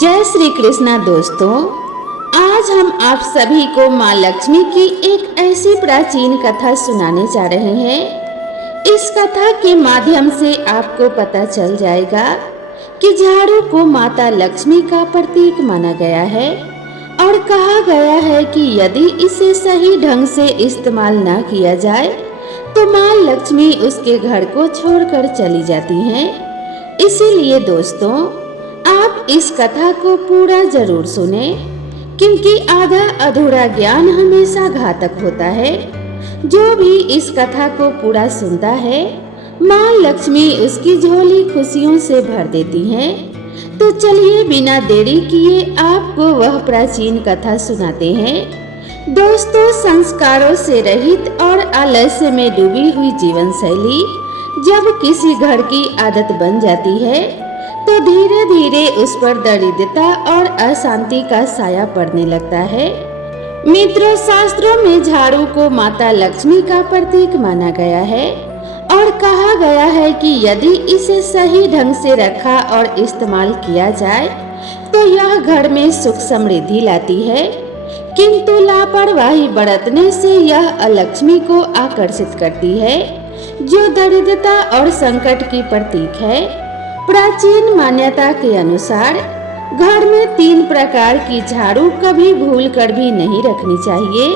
जय श्री कृष्णा दोस्तों। आज हम आप सभी को माँ लक्ष्मी की एक ऐसी प्राचीन कथा सुनाने जा रहे हैं। इस कथा के माध्यम से आपको पता चल जाएगा कि झाड़ू को माता लक्ष्मी का प्रतीक माना गया है और कहा गया है कि यदि इसे सही ढंग से इस्तेमाल न किया जाए तो माँ लक्ष्मी उसके घर को छोड़कर चली जाती हैं। इसीलिए दोस्तों, आप इस कथा को पूरा जरूर सुने, क्योंकि आधा अधूरा ज्ञान हमेशा घातक होता है। जो भी इस कथा को पूरा सुनता है, माँ लक्ष्मी उसकी झोली खुशियों से भर देती हैं। तो चलिए बिना देरी किए आपको वह प्राचीन कथा सुनाते हैं। दोस्तों, संस्कारों से रहित और आलस्य में डूबी हुई जीवन शैली जब किसी घर की आदत बन जाती है तो धीरे धीरे उस पर दरिद्रता और अशांति का साया पड़ने लगता है। मित्रों, शास्त्रों में झाड़ू को माता लक्ष्मी का प्रतीक माना गया है और कहा गया है कि यदि इसे सही ढंग से रखा और इस्तेमाल किया जाए तो यह घर में सुख समृद्धि लाती है, किंतु लापरवाही बरतने से यह अलक्ष्मी को आकर्षित करती है, जो दरिद्रता और संकट की प्रतीक है। प्राचीन मान्यता के अनुसार घर में 3 प्रकार की झाड़ू कभी भूल कर भी नहीं रखनी चाहिए,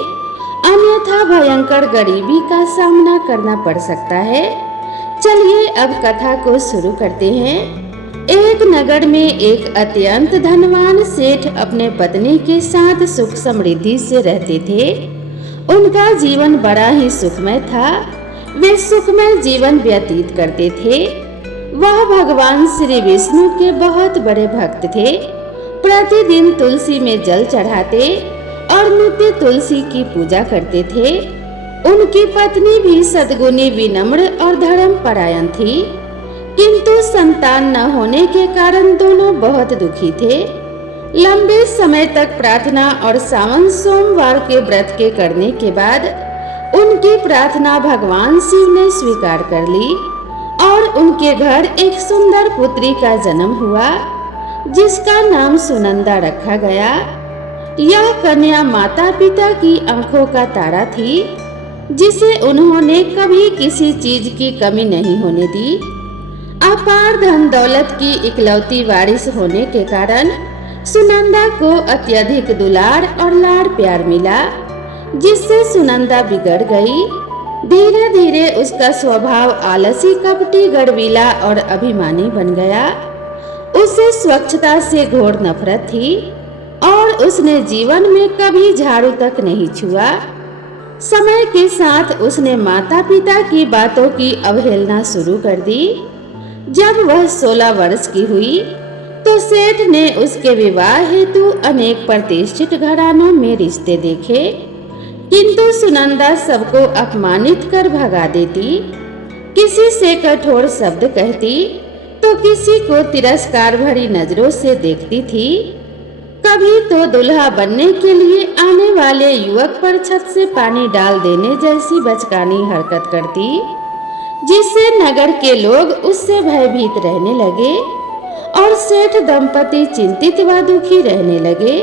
अन्यथा भयंकर गरीबी का सामना करना पड़ सकता है। चलिए अब कथा को शुरू करते हैं। एक नगर में एक अत्यंत धनवान सेठ अपने पत्नी के साथ सुख समृद्धि से रहते थे। उनका जीवन बड़ा ही सुखमय था। वे सुखमय जीवन व्यतीत करते थे। वह भगवान श्री विष्णु के बहुत बड़े भक्त थे। प्रतिदिन तुलसी में जल चढ़ाते और नित्य तुलसी की पूजा करते थे। उनकी पत्नी भी सद्गुणी, विनम्र और धर्मपरायण थी, किंतु संतान न होने के कारण दोनों बहुत दुखी थे। लंबे समय तक प्रार्थना और सावन सोमवार के व्रत के करने के बाद उनकी प्रार्थना भगवान शिव ने स्वीकार कर ली और उनके घर एक सुंदर पुत्री का जन्म हुआ, जिसका नाम सुनंदा रखा गया। यह कन्या माता पिता की आंखों का तारा थी, जिसे उन्होंने कभी किसी चीज की कमी नहीं होने दी। अपार धन दौलत की इकलौती वारिस होने के कारण सुनंदा को अत्यधिक दुलार और लाड़ प्यार मिला, जिससे सुनंदा बिगड़ गई। धीरे धीरे उसका स्वभाव आलसी, कपटी, गड़बीला और अभिमानी बन गया। उसे स्वच्छता से घोर नफरत थी और उसने जीवन में कभी झाड़ू तक नहीं छुआ। समय के साथ उसने माता पिता की बातों की अवहेलना शुरू कर दी। जब वह 16 वर्ष की हुई तो सेठ ने उसके विवाह हेतु अनेक प्रतिष्ठित घरानों में रिश्ते देखे, किंतु सुनंदा सबको अपमानित कर भगा देती। किसी से कठोर शब्द कहती तो किसी को तिरस्कार भरी नजरों से देखती थी। कभी तो दूल्हा बनने के लिए आने वाले युवक पर छत से पानी डाल देने जैसी बचकानी हरकत करती, जिससे नगर के लोग उससे भयभीत रहने लगे और सेठ दंपति चिंतित व दुखी रहने लगे।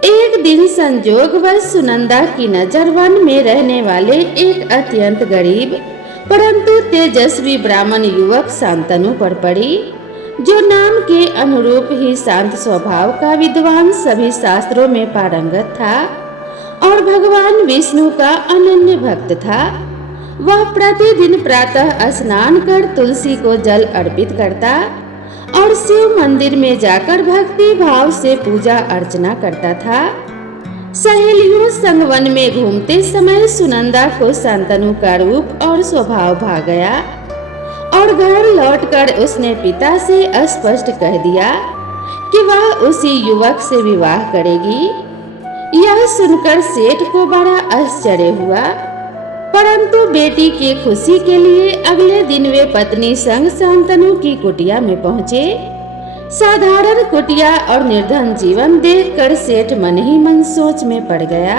एक दिन संजोगवश सुनंदा की नजर वन में रहने वाले एक अत्यंत गरीब परंतु तेजस्वी ब्राह्मण युवक शांतनु पर पड़ी, जो नाम के अनुरूप ही शांत स्वभाव का विद्वान, सभी शास्त्रों में पारंगत था और भगवान विष्णु का अनन्य भक्त था। वह प्रतिदिन प्रातः स्नान कर तुलसी को जल अर्पित करता और शिव मंदिर में जाकर भक्ति भाव से पूजा अर्चना करता था। सहेलियों संग वन में घूमते समय सुनंदा को शांतनु का रूप और स्वभाव भा गया और घर लौटकर उसने पिता से स्पष्ट कह दिया कि वह उसी युवक से विवाह करेगी। यह सुनकर सेठ को बड़ा आश्चर्य हुआ, परंतु बेटी की खुशी के लिए अगले दिन वे पत्नी संग शांतनु की कुटिया में पहुंचे। साधारण कुटिया और निर्धन जीवन देखकर सेठ मन ही मन सोच में पड़ गया,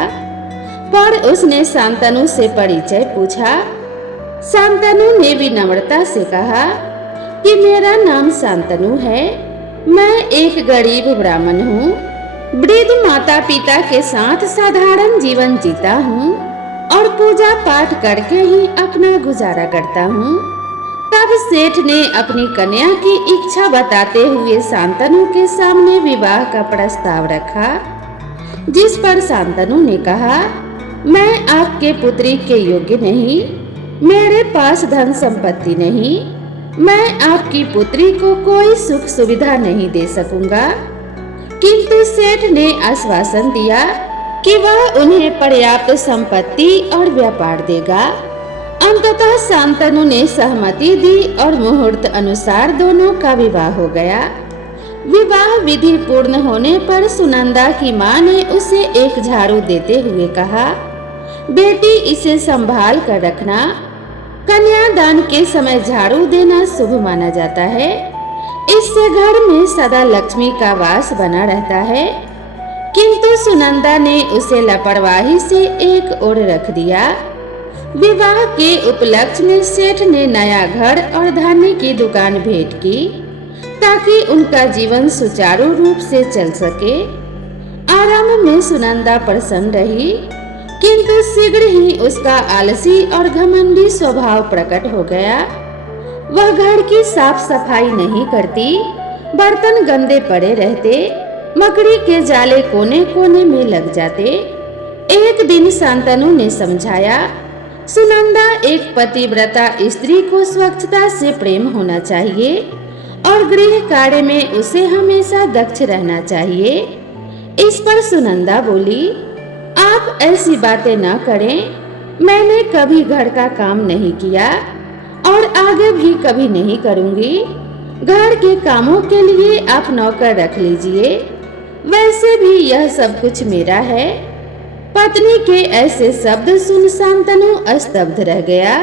पर उसने शांतनु से परिचय पूछा। शांतनु ने विनम्रता से कहा कि मेरा नाम शांतनु है, मैं एक गरीब ब्राह्मण हूँ। वृद्ध माता पिता के साथ साधारण जीवन जीता हूँ और पूजा पाठ करके ही अपना गुजारा करता हूँ। तब सेठ ने अपनी कन्या की इच्छा बताते हुए शांतनु के सामने विवाह का प्रस्ताव रखा, जिस पर शांतनु ने कहा, मैं आपके पुत्री के योग्य नहीं, मेरे पास धन संपत्ति नहीं, मैं आपकी पुत्री को कोई सुख सुविधा नहीं दे सकूंगा। किंतु सेठ ने आश्वासन दिया कि वह उन्हें पर्याप्त संपत्ति और व्यापार देगा। अंततः शांतनु ने सहमति दी और मुहूर्त अनुसार दोनों का विवाह हो गया। विवाह विधि पूर्ण होने पर सुनंदा की मां ने उसे एक झाड़ू देते हुए कहा, बेटी इसे संभाल कर रखना। कन्यादान के समय झाड़ू देना शुभ माना जाता है। इससे घर में सदा लक्ष्मी का वास बना रहता है। किंतु सुनंदा ने उसे लापरवाही से एक ओर रख दिया। विवाह के उपलक्ष्य में सेठ ने नया घर और धान्य की दुकान भेंट की ताकि उनका जीवन सुचारू रूप से चल सके। आरंभ में सुनंदा प्रसन्न रही, किंतु शीघ्र ही उसका आलसी और घमंडी स्वभाव प्रकट हो गया। वह घर की साफ सफाई नहीं करती, बर्तन गंदे पड़े रहते, मकड़ी के जाले कोने कोने में लग जाते। एक दिन शांतनु ने समझाया, सुनंदा एक पतिव्रता स्त्री को स्वच्छता से प्रेम होना चाहिए और गृह कार्य में उसे हमेशा दक्ष रहना चाहिए। इस पर सुनंदा बोली, आप ऐसी बातें न करें। मैंने कभी घर का काम नहीं किया और आगे भी कभी नहीं करूंगी। घर के कामों के लिए आप नौकर रख लीजिए, वैसे भी यह सब कुछ मेरा है। पत्नी के ऐसे शब्द सुन शांतनु स्तब्ध रह गया।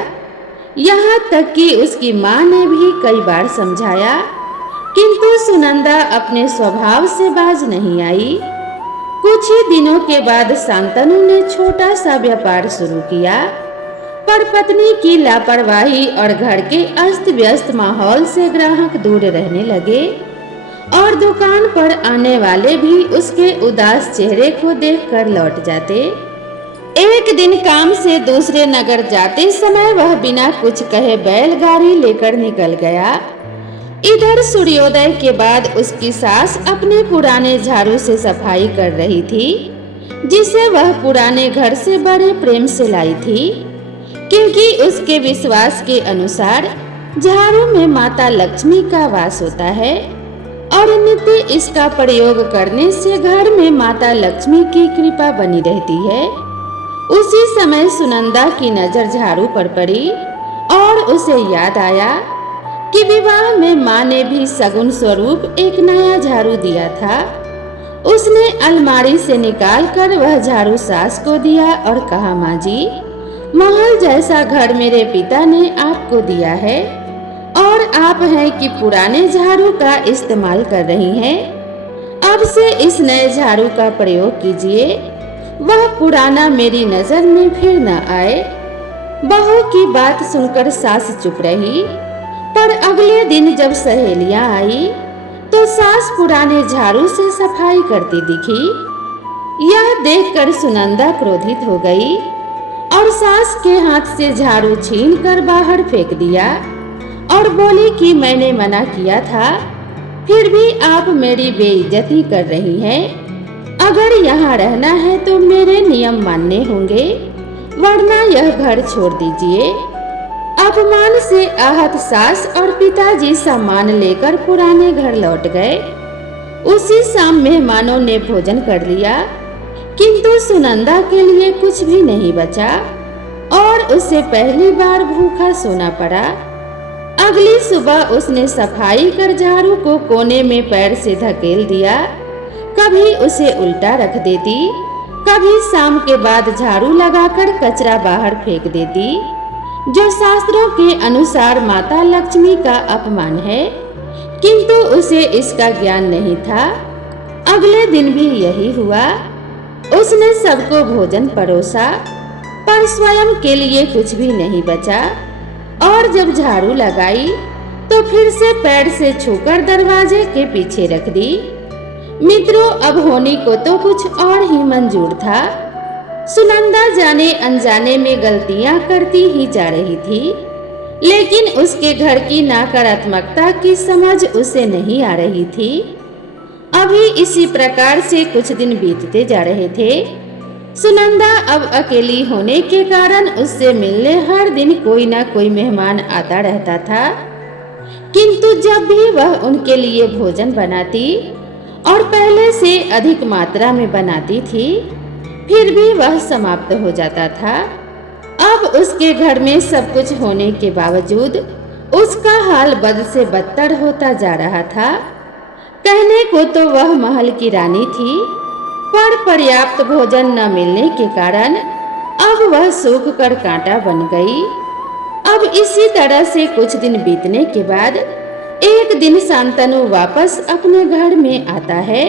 यहाँ तक कि उसकी माँ ने भी कई बार समझाया, किंतु सुनंदा अपने स्वभाव से बाज नहीं आई। कुछ ही दिनों के बाद शांतनु ने छोटा सा व्यापार शुरू किया, पर पत्नी की लापरवाही और घर के अस्त व्यस्त माहौल से ग्राहक दूर रहने लगे और दुकान पर आने वाले भी उसके उदास चेहरे को देखकर लौट जाते। एक दिन काम से दूसरे नगर जाते समय वह बिना कुछ कहे बैलगाड़ी लेकर निकल गया। इधर सूर्योदय के बाद उसकी सास अपने पुराने झाड़ू से सफाई कर रही थी, जिसे वह पुराने घर से बड़े प्रेम से लाई थी, क्योंकि उसके विश्वास के अनुसार झाड़ू में माता लक्ष्मी का वास होता है और नित्य इसका प्रयोग करने से घर में माता लक्ष्मी की कृपा बनी रहती है। उसी समय सुनंदा की नजर झाड़ू पर पड़ी और उसे याद आया कि विवाह में माँ ने भी सगुन स्वरूप एक नया झाड़ू दिया था। उसने अलमारी से निकालकर वह झाड़ू सास को दिया और कहा, माँ जी, महल जैसा घर मेरे पिता ने आपको दिया है और आप हैं कि पुराने झाड़ू का इस्तेमाल कर रही हैं। अब से इस नए झाड़ू का प्रयोग कीजिए, वह पुराना मेरी नजर में फिर न आए। बहू की बात सुनकर सास चुप रही, पर अगले दिन जब सहेलियां आई तो सास पुराने झाड़ू से सफाई करती दिखी। यह देखकर सुनंदा क्रोधित हो गई और सास के हाथ से झाड़ू छीनकर बाहर फेंक दिया और बोली कि मैंने मना किया था, फिर भी आप मेरी बेइज्जती कर रही हैं। अगर यहाँ रहना है तो मेरे नियम मानने होंगे, वरना यह घर छोड़ दीजिए। अपमान से आहत सास और पिताजी सामान लेकर पुराने घर लौट गए। उसी शाम मेहमानों ने भोजन कर लिया, किंतु सुनंदा के लिए कुछ भी नहीं बचा और उसे पहली बार भूखा सोना पड़ा। अगली सुबह उसने सफाई कर झाड़ू को कोने में पैर से धकेल दिया। कभी उसे उल्टा रख देती, कभी शाम के बाद झाड़ू लगाकर कचरा बाहर फेंक देती, जो शास्त्रों के अनुसार माता लक्ष्मी का अपमान है, किंतु उसे इसका ज्ञान नहीं था। अगले दिन भी यही हुआ। उसने सबको भोजन परोसा, पर स्वयं के लिए कुछ भी नहीं बचा और जब झाड़ू लगाई तो फिर से पैर से छूकर दरवाजे के पीछे रख दी। मित्रों, अब होनी को तो कुछ और ही मंजूर था। सुनंदा जाने अनजाने में गलतियां करती ही जा रही थी, लेकिन उसके घर की नकारात्मकता की समझ उसे नहीं आ रही थी। अभी इसी प्रकार से कुछ दिन बीतते जा रहे थे। सुनंदा अब अकेली होने के कारण उससे मिलने हर दिन कोई ना कोई मेहमान आता रहता था, किंतु जब भी वह उनके लिए भोजन बनाती और पहले से अधिक मात्रा में बनाती थी, फिर भी वह समाप्त हो जाता था। अब उसके घर में सब कुछ होने के बावजूद उसका हाल बद से बदतर होता जा रहा था। कहने को तो वह महल की रानी थी, पर पर्याप्त भोजन न मिलने के कारण अब वह सूख कर कांटा बन गई। अब इसी तरह से कुछ दिन बीतने के बाद एक दिन शांतनु वापस अपने घर में आता है।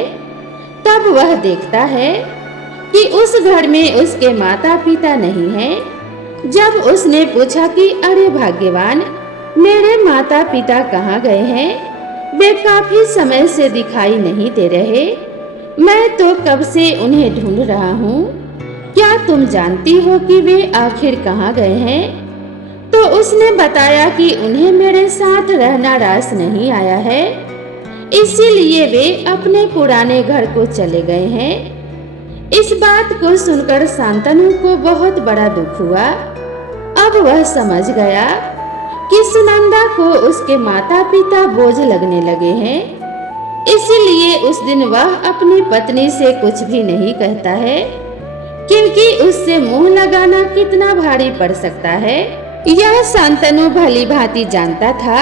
तब वह देखता है कि उस घर में उसके माता पिता नहीं हैं। जब उसने पूछा कि अरे भाग्यवान, मेरे माता पिता कहाँ गए हैं? वे काफी समय से दिखाई नहीं दे रहे। मैं तो कब से उन्हें ढूंढ रहा हूँ। क्या तुम जानती हो कि वे आखिर कहाँ गए हैं? तो उसने बताया कि उन्हें मेरे साथ रहना रास नहीं आया है, इसीलिए वे अपने पुराने घर को चले गए हैं। इस बात को सुनकर शांतनु को बहुत बड़ा दुख हुआ। अब वह समझ गया कि सुनंदा को उसके माता पिता बोझ लगने लगे हैं, इसीलिए उस दिन वह अपनी पत्नी से कुछ भी नहीं कहता है, क्योंकि उससे मुंह लगाना कितना भारी पड़ सकता है यह शांतनु भली भांति जानता था।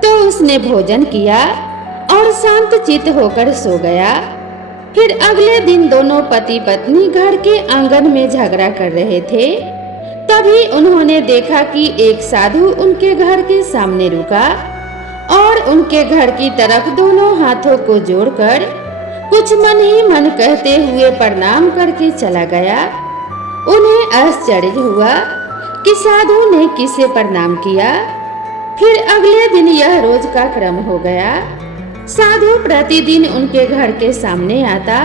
तो उसने भोजन किया और शांत चित्त होकर सो गया। फिर अगले दिन दोनों पति पत्नी घर के आंगन में झगड़ा कर रहे थे। तभी उन्होंने देखा कि एक साधु उनके घर के सामने रुका और उनके घर की तरफ दोनों हाथों को जोड़कर कुछ मन ही मन कहते हुए प्रणाम करके चला गया। उन्हें आश्चर्य हुआ कि साधु ने किसे प्रणाम किया। फिर अगले दिन यह रोज का क्रम हो गया। साधु प्रतिदिन उनके घर के सामने आता,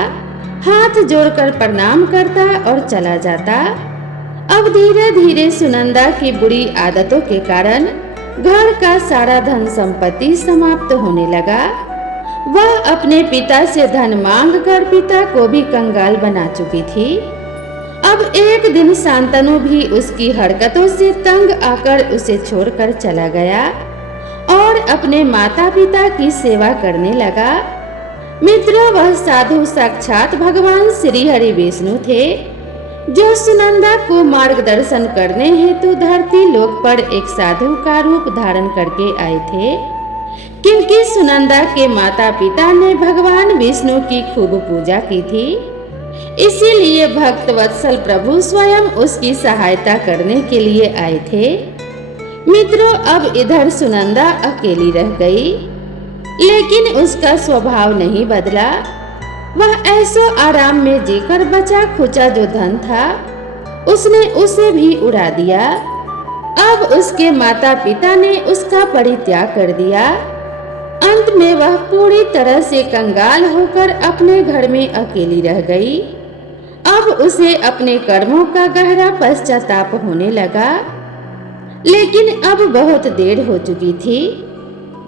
हाथ जोड़कर प्रणाम करता और चला जाता। अब धीरे धीरे सुनंदा की बुरी आदतों के कारण घर का सारा धन संपत्ति समाप्त होने लगा। वह अपने पिता से धन मांगकर पिता को भी कंगाल बना चुकी थी। अब एक दिन शांतनु भी उसकी हरकतों से तंग आकर उसे छोड़कर चला गया और अपने माता पिता की सेवा करने लगा। मित्रों, वह साधु साक्षात भगवान श्री हरि विष्णु थे, जो सुनंदा को मार्गदर्शन करने हेतु धरती लोक पर एक साधु का रूप धारण करके आए थे। क्योंकि सुनंदा के माता पिता ने भगवान विष्णु की खूब पूजा की थी, इसीलिए भक्त वत्सल प्रभु स्वयं उसकी सहायता करने के लिए आए थे। मित्रों, अब इधर सुनंदा अकेली रह गई, लेकिन उसका स्वभाव नहीं बदला। वह ऐसो आराम में जीकर बचा खुचा जो धन था उसने उसे भी उड़ा दिया। अब उसके माता पिता ने उसका परित्याग कर दिया। अंत में वह पूरी तरह से कंगाल होकर अपने घर में अकेली रह गई। अब उसे अपने कर्मों का गहरा पश्चाताप होने लगा, लेकिन अब बहुत देर हो चुकी थी।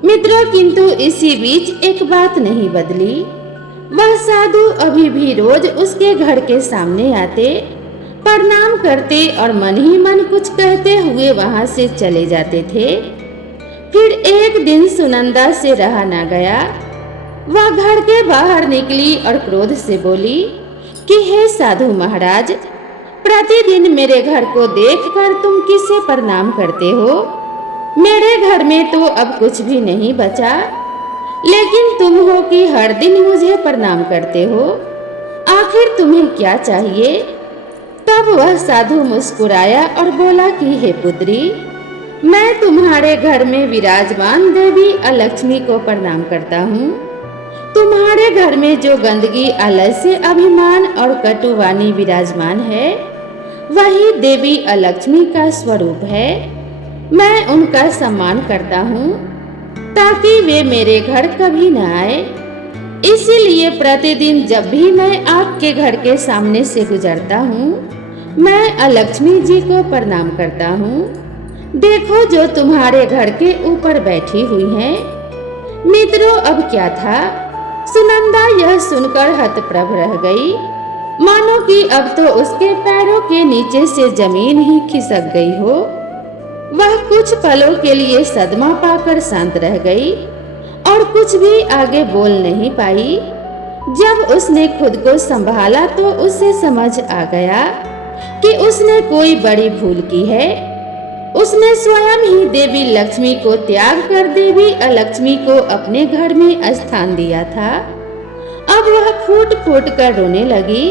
मित्रों, किंतु इसी बीच एक बात नहीं बदली। वह साधु अभी भी रोज उसके घर के सामने आते, प्रणाम करते और मन ही मन कुछ कहते हुए वहां से चले जाते थे। फिर एक दिन सुनंदा से रहा ना गया। वह घर के बाहर निकली और क्रोध से बोली कि हे साधु महाराज, प्रतिदिन मेरे घर को देखकर तुम किसे प्रणाम करते हो? मेरे घर में तो अब कुछ भी नहीं बचा, लेकिन तुम हो कि हर दिन मुझे प्रणाम करते हो। आखिर तुम्हें क्या चाहिए? तब वह साधु मुस्कुराया और बोला कि हे पुत्री, मैं तुम्हारे घर में विराजमान देवी अलक्ष्मी को प्रणाम करता हूँ। तुम्हारे घर में जो गंदगी, आलस्य, अभिमान और कटुवाणी विराजमान है, वही देवी अलक्ष्मी का स्वरूप है। मैं उनका सम्मान करता हूँ। ताकि वे मेरे घर कभी न आए। इसीलिए प्रतिदिन जब भी मैं आपके घर के सामने से गुजरता हूँ, मैं अलक्ष्मी जी को प्रणाम करता हूँ। देखो जो तुम्हारे घर के ऊपर बैठी हुई हैं। मित्रों, अब क्या था? सुनंदा यह सुनकर हतप्रभ रह गई, मानो कि अब तो उसके पैरों के नीचे से जमीन ही खिसक गई हो। वह कुछ पलों के लिए सदमा पाकर शांत रह गई और कुछ भी आगे बोल नहीं पाई। जब उसने खुद को संभाला तो उसे समझ आ गया कि उसने कोई बड़ी भूल की है। उसने स्वयं ही देवी लक्ष्मी को त्याग कर देवी अलक्ष्मी को अपने घर में स्थान दिया था। अब वह फूट फूट कर रोने लगी।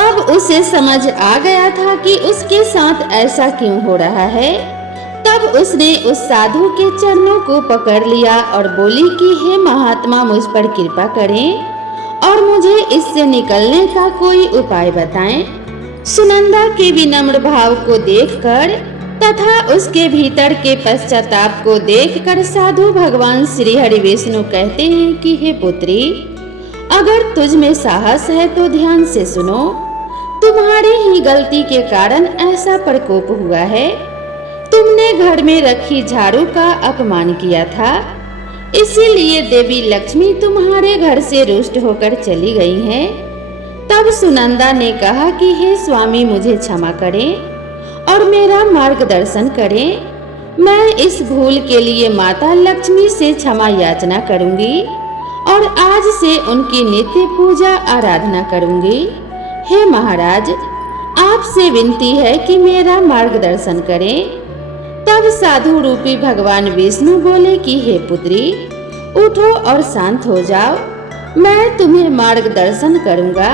अब उसे समझ आ गया था कि उसके साथ ऐसा क्यों हो रहा है। तब उसने उस साधु के चरणों को पकड़ लिया और बोली कि हे महात्मा, मुझ पर कृपा करें और मुझे इससे निकलने का कोई उपाय बताएं। सुनंदा के विनम्र भाव को देखकर तथा उसके भीतर के पश्चाताप को देखकर साधु भगवान श्री हरि विष्णु कहते हैं कि हे पुत्री, अगर तुझ में साहस है तो ध्यान से सुनो। तुम्हारी ही गलती के कारण ऐसा प्रकोप हुआ है। तुमने घर में रखी झाड़ू का अपमान किया था, इसीलिए देवी लक्ष्मी तुम्हारे घर से रुष्ट होकर चली गई हैं। तब सुनंदा ने कहा कि हे स्वामी, मुझे क्षमा करें और मेरा मार्गदर्शन करें। मैं इस भूल के लिए माता लक्ष्मी से क्षमा याचना करूंगी और आज से उनकी नित्य पूजा आराधना करूंगी। हे महाराज, आपसे विनती है कि मेरा मार्गदर्शन करें। तब साधु रूपी भगवान विष्णु बोले कि हे पुत्री, उठो और शांत हो जाओ। मैं तुम्हें मार्गदर्शन करूंगा,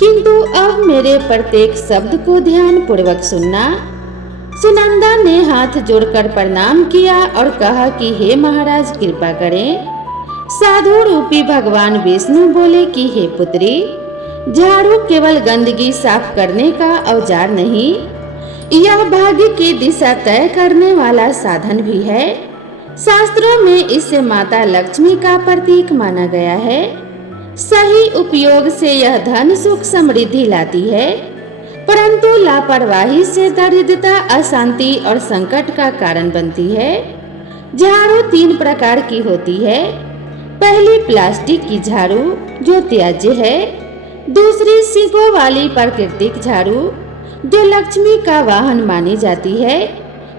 किंतु अब मेरे प्रत्येक शब्द को ध्यान पूर्वक सुनना। सुनंदा ने हाथ जोड़कर प्रणाम किया और कहा कि हे महाराज, कृपा करें। साधु रूपी भगवान विष्णु बोले कि हे पुत्री, झाड़ू केवल गंदगी साफ करने का औजार नहीं, यह भाग्य की दिशा तय करने वाला साधन भी है। शास्त्रों में इसे माता लक्ष्मी का प्रतीक माना गया है। सही उपयोग से यह धन सुख समृद्धि लाती है, परंतु लापरवाही से दरिद्रता, अशांति और संकट का कारण बनती है। झाड़ू 3 प्रकार की होती है। पहली प्लास्टिक की झाड़ू जो त्याज्य है, दूसरी सींगों वाली प्राकृतिक झाड़ू जो लक्ष्मी का वाहन मानी जाती है,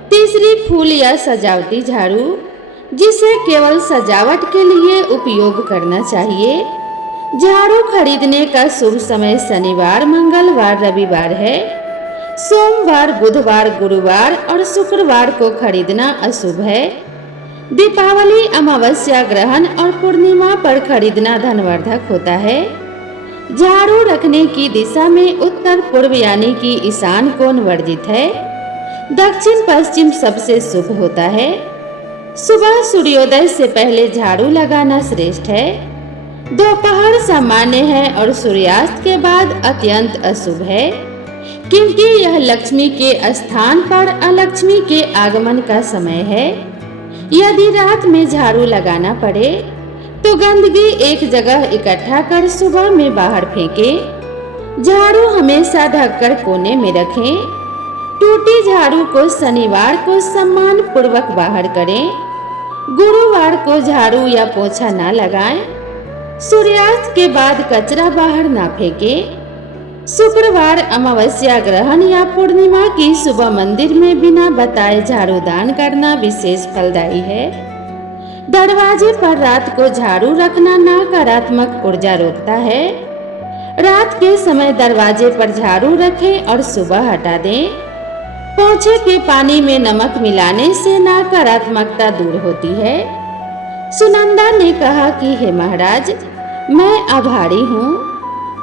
तीसरी फूल या सजावटी झाड़ू जिसे केवल सजावट के लिए उपयोग करना चाहिए। झाड़ू खरीदने का शुभ समय शनिवार, मंगलवार, रविवार है। सोमवार, बुधवार, गुरुवार और शुक्रवार को खरीदना अशुभ है। दीपावली, अमावस्या, ग्रहण और पूर्णिमा पर खरीदना धनवर्धक होता है। झाड़ू रखने की दिशा में उत्तर पूर्व यानी कि ईशान कोण वर्जित है। दक्षिण पश्चिम सबसे शुभ होता है। सुबह सूर्योदय से पहले झाड़ू लगाना श्रेष्ठ है। दोपहर सामान्य है और सूर्यास्त के बाद अत्यंत अशुभ है, क्योंकि यह लक्ष्मी के स्थान पर अलक्ष्मी के आगमन का समय है। यदि रात में झाड़ू लगाना पड़े तो गंदगी एक जगह इकट्ठा कर सुबह में बाहर फेंकें। झाड़ू हमेशा ढककर कोने में रखें। टूटी झाड़ू को शनिवार को सम्मान पूर्वक बाहर करें। गुरुवार को झाड़ू या पोछा ना लगाएं। सूर्यास्त के बाद कचरा बाहर ना फेंकें। शुक्रवार, अमावस्या, ग्रहण या पूर्णिमा की सुबह मंदिर में बिना बताए झाड़ू दान करना विशेष फलदायी है। दरवाजे पर रात को झाड़ू रखना नकारात्मक ऊर्जा रोकता है। रात के समय दरवाजे पर झाड़ू रखें और सुबह हटा दें। पोछे के पानी में नमक मिलाने से नकारात्मकता दूर होती है। सुनंदा ने कहा कि हे महाराज, मैं आभारी हूँ,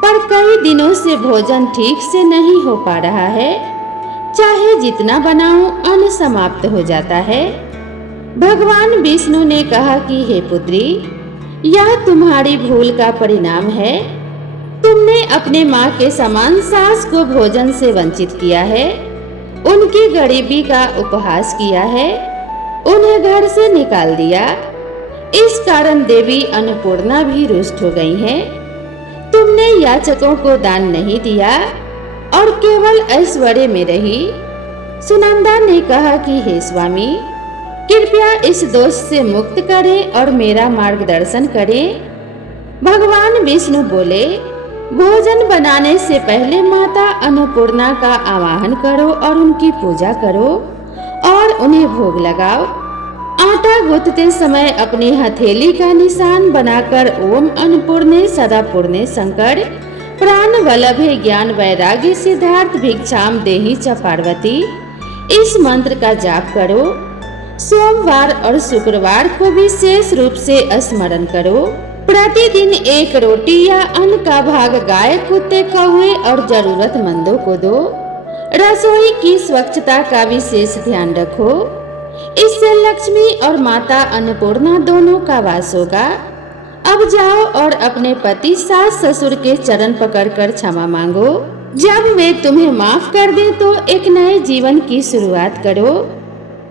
पर कई दिनों से भोजन ठीक से नहीं हो पा रहा है। चाहे जितना बनाऊं, अन्न समाप्त हो जाता है। भगवान विष्णु ने कहा कि हे पुत्री, यह तुम्हारी भूल का परिणाम है। तुमने अपने माँ के समान सास को भोजन से वंचित किया है, उनकी गरीबी का उपहास किया है, उन्हें घर से निकाल दिया। इस कारण देवी अन्नपूर्णा भी रुष्ट हो गई हैं। तुमने याचकों को दान नहीं दिया और केवल ऐश्वर्य में रही। सुनंदा ने कहा कि हे स्वामी, कृपया इस दोष से मुक्त करें और मेरा मार्गदर्शन करें। भगवान विष्णु बोले, भोजन बनाने से पहले माता अन्नपूर्णा का आवाहन करो और उनकी पूजा करो और उन्हें भोग लगाओ। आटा गूंथते समय अपनी हथेली का निशान बनाकर ओम अन्नपूर्णे सदा पूर्णे शंकर प्राण वल्लभे ज्ञान वैराग्य सिद्धार्थ भिक्षाम देहि च पार्वती, इस मंत्र का जाप करो। सोमवार और शुक्रवार को विशेष रूप से स्मरण करो। प्रतिदिन एक रोटी या अन्न का भाग गाय, कुत्ते, कौवे और जरूरतमंदों को दो। रसोई की स्वच्छता का विशेष ध्यान रखो। इससे लक्ष्मी और माता अन्नपूर्णा दोनों का वास होगा। अब जाओ और अपने पति सास ससुर के चरण पकड़कर क्षमा मांगो। जब वे तुम्हें माफ कर दे तो एक नए जीवन की शुरुआत करो।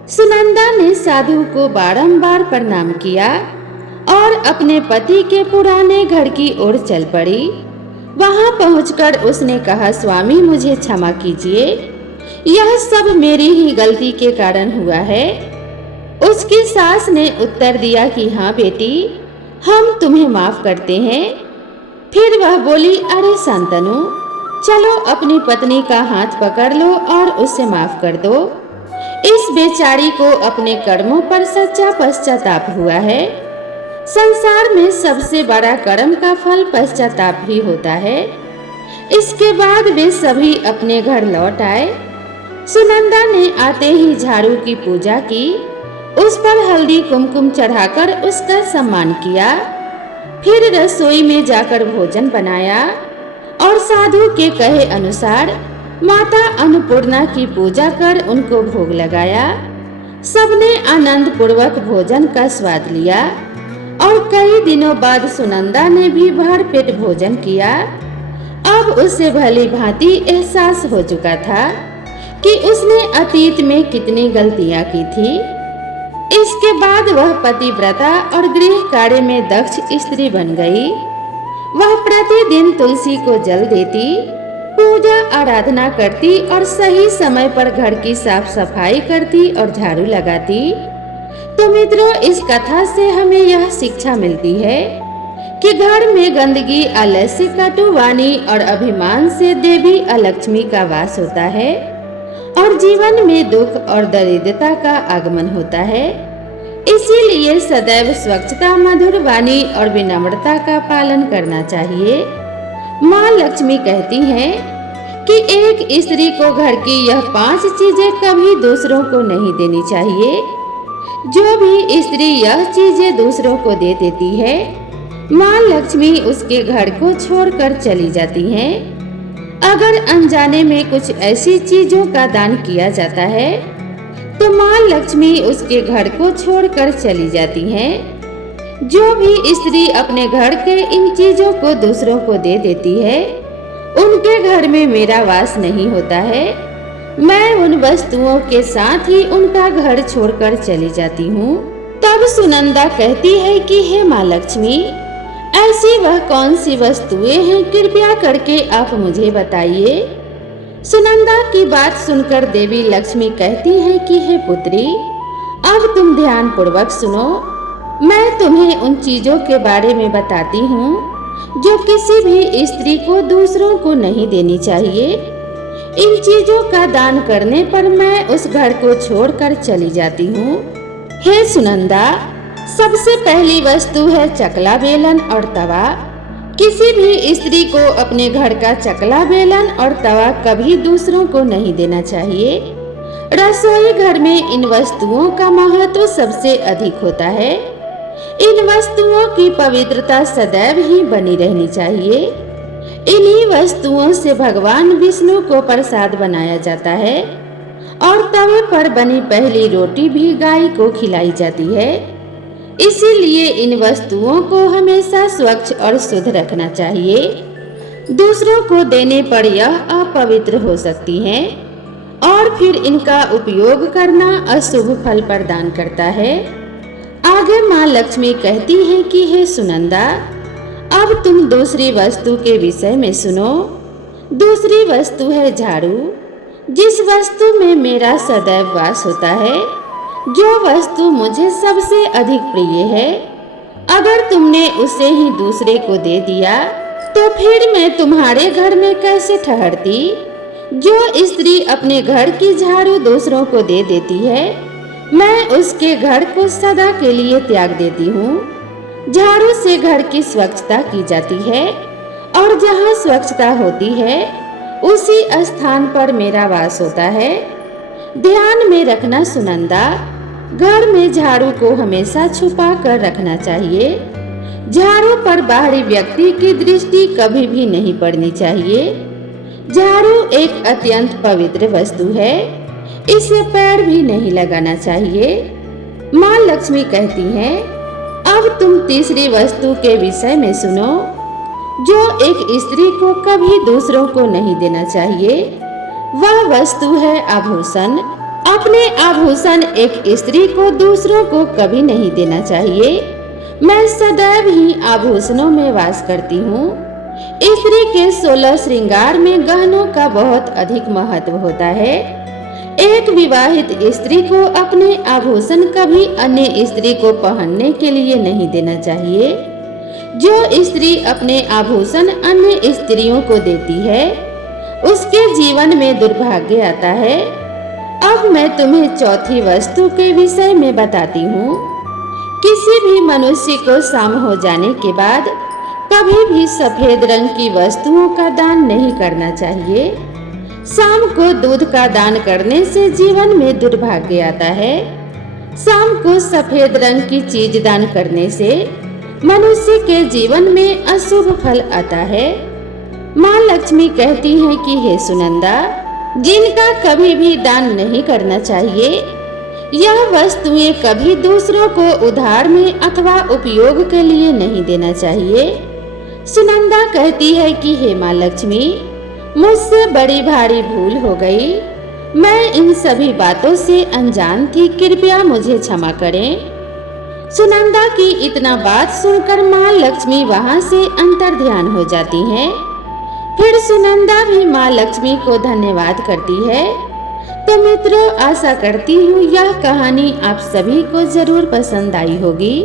सुनंदा ने साधु को बारंबार प्रणाम किया और अपने पति के पुराने घर की ओर चल पड़ी। वहां पहुंचकर उसने कहा, स्वामी मुझे क्षमा कीजिए, यह सब मेरी ही गलती के कारण हुआ है। उसकी सास ने उत्तर दिया कि हाँ बेटी, हम तुम्हें माफ करते हैं। फिर वह बोली, अरे शांतनु, चलो अपनी पत्नी का हाथ पकड़ लो और उसे माफ कर दो। इस बेचारी को अपने कर्मों पर सच्चा पश्चाताप हुआ है। संसार में सबसे बड़ा कर्म का फल पश्चाताप ही होता है। इसके बाद वे सभी अपने घर लौट आए। सुनंदा ने आते ही झाड़ू की पूजा की, उस पर हल्दी कुमकुम चढ़ाकर उसका सम्मान किया। फिर रसोई में जाकर भोजन बनाया और साधु के कहे अनुसार माता अन्नपूर्णा की पूजा कर उनको भोग लगाया। सबने आनंद पूर्वक भोजन का स्वाद लिया और कई दिनों बाद सुनंदा ने भी भर पेट भोजन किया। अब उसे भली भांति एहसास हो चुका था कि उसने अतीत में कितनी गलतियां की थी। इसके बाद वह पतिव्रता और गृह कार्य में दक्ष स्त्री बन गई। वह प्रतिदिन तुलसी को जल देती, पूजा आराधना करती और सही समय पर घर की साफ सफाई करती और झाड़ू लगाती। तो मित्रों, इस कथा से हमें यह शिक्षा मिलती है कि घर में गंदगी, आलस्य, कटु वाणी और अभिमान से देवी अलक्ष्मी का वास होता है और जीवन में दुख और दरिद्रता का आगमन होता है। इसीलिए सदैव स्वच्छता, मधुर वाणी और विनम्रता का पालन करना चाहिए। माँ लक्ष्मी कहती हैं कि एक स्त्री को घर की यह 5 चीजें कभी दूसरों को नहीं देनी चाहिए। जो भी स्त्री यह चीजें दूसरों को दे देती है, माँ लक्ष्मी उसके घर को छोड़कर चली जाती हैं। अगर अनजाने में कुछ ऐसी चीजों का दान किया जाता है तो माँ लक्ष्मी उसके घर को छोड़कर चली जाती हैं। जो भी स्त्री अपने घर के इन चीजों को दूसरों को दे देती है, उनके घर में मेरा वास नहीं होता है। मैं उन वस्तुओं के साथ ही उनका घर छोड़कर चली जाती हूँ। तब सुनंदा कहती है कि हे माँ लक्ष्मी, ऐसी वह कौन सी वस्तुएं हैं, कृपया करके आप मुझे बताइए। सुनंदा की बात सुनकर देवी लक्ष्मी कहती है कि हे पुत्री, अब तुम ध्यान पूर्वक सुनो। मैं तुम्हें उन चीजों के बारे में बताती हूँ जो किसी भी स्त्री को दूसरों को नहीं देनी चाहिए। इन चीजों का दान करने पर मैं उस घर को छोड़कर चली जाती हूँ। हे सुनंदा, सबसे पहली वस्तु है चकला बेलन और तवा। किसी भी स्त्री को अपने घर का चकला बेलन और तवा कभी दूसरों को नहीं देना चाहिए। रसोई घर में इन वस्तुओं का महत्व सबसे अधिक होता है। इन वस्तुओं की पवित्रता सदैव ही बनी रहनी चाहिए। इन्हीं वस्तुओं से भगवान विष्णु को प्रसाद बनाया जाता है और तवे पर बनी पहली रोटी भी गाय को खिलाई जाती है। इसीलिए इन वस्तुओं को हमेशा स्वच्छ और शुद्ध रखना चाहिए। दूसरों को देने पर यह अपवित्र हो सकती हैं और फिर इनका उपयोग करना अशुभ फल प्रदान करता है। आगे माँ लक्ष्मी कहती हैं कि हे सुनंदा, अब तुम दूसरी वस्तु के विषय में सुनो। दूसरी वस्तु है झाड़ू, जिस वस्तु में मेरा सदैव वास होता है, जो वस्तु मुझे सबसे अधिक प्रिय है। अगर तुमने उसे ही दूसरे को दे दिया तो फिर मैं तुम्हारे घर में कैसे ठहरती। जो स्त्री अपने घर की झाड़ू दूसरों को दे देती है, मैं उसके घर को सदा के लिए त्याग देती हूँ। झाड़ू से घर की स्वच्छता की जाती है और जहाँ स्वच्छता होती है उसी स्थान पर मेरा वास होता है। ध्यान में रखना सुनंदा, घर में झाड़ू को हमेशा छुपा कर रखना चाहिए। झाड़ू पर बाहरी व्यक्ति की दृष्टि कभी भी नहीं पड़नी चाहिए। झाड़ू एक अत्यंत पवित्र वस्तु है, इसे पैर भी नहीं लगाना चाहिए। माँ लक्ष्मी कहती हैं, अब तुम तीसरी वस्तु के विषय में सुनो, जो एक स्त्री को कभी दूसरों को नहीं देना चाहिए। वह वस्तु है आभूषण। अपने आभूषण एक स्त्री को दूसरों को कभी नहीं देना चाहिए। मैं सदैव ही आभूषणों में वास करती हूँ। स्त्री के 16 श्रृंगार में गहनों का बहुत अधिक महत्व होता है। एक विवाहित स्त्री को अपने आभूषण कभी अन्य स्त्री को पहनने के लिए नहीं देना चाहिए। जो स्त्री अपने आभूषण अन्य स्त्रियों को देती है, उसके जीवन में दुर्भाग्य आता है। अब मैं तुम्हें चौथी वस्तु के विषय में बताती हूँ। किसी भी मनुष्य को शाम हो जाने के बाद कभी भी सफेद रंग की वस्तुओं का दान नहीं करना चाहिए। शाम को दूध का दान करने से जीवन में दुर्भाग्य आता है। शाम को सफेद रंग की चीज दान करने से मनुष्य के जीवन में अशुभ फल आता है। माँ लक्ष्मी कहती हैं कि हे सुनंदा, जिनका कभी भी दान नहीं करना चाहिए, यह वस्तुएं कभी दूसरों को उधार में अथवा उपयोग के लिए नहीं देना चाहिए। सुनंदा कहती है कि हे माँ लक्ष्मी, मुझसे बड़ी भारी भूल हो गई। मैं इन सभी बातों से अनजान थी, कृपया मुझे क्षमा करें। सुनंदा की इतना बात सुनकर माँ लक्ष्मी वहां से अंतर्ध्यान हो जाती हैं। फिर सुनंदा भी माँ लक्ष्मी को धन्यवाद करती है। तो मित्रों, आशा करती हूँ यह कहानी आप सभी को जरूर पसंद आई होगी।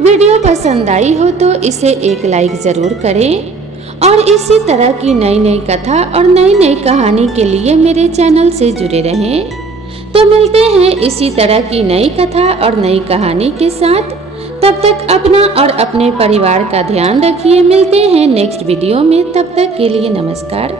वीडियो पसंद आई हो तो इसे एक लाइक जरूर करें और इसी तरह की नई नई कथा और नई नई कहानी के लिए मेरे चैनल से जुड़े रहें। तो मिलते हैं इसी तरह की नई कथा और नई कहानी के साथ। तब तक अपना और अपने परिवार का ध्यान रखिए। मिलते हैं नेक्स्ट वीडियो में, तब तक के लिए नमस्कार।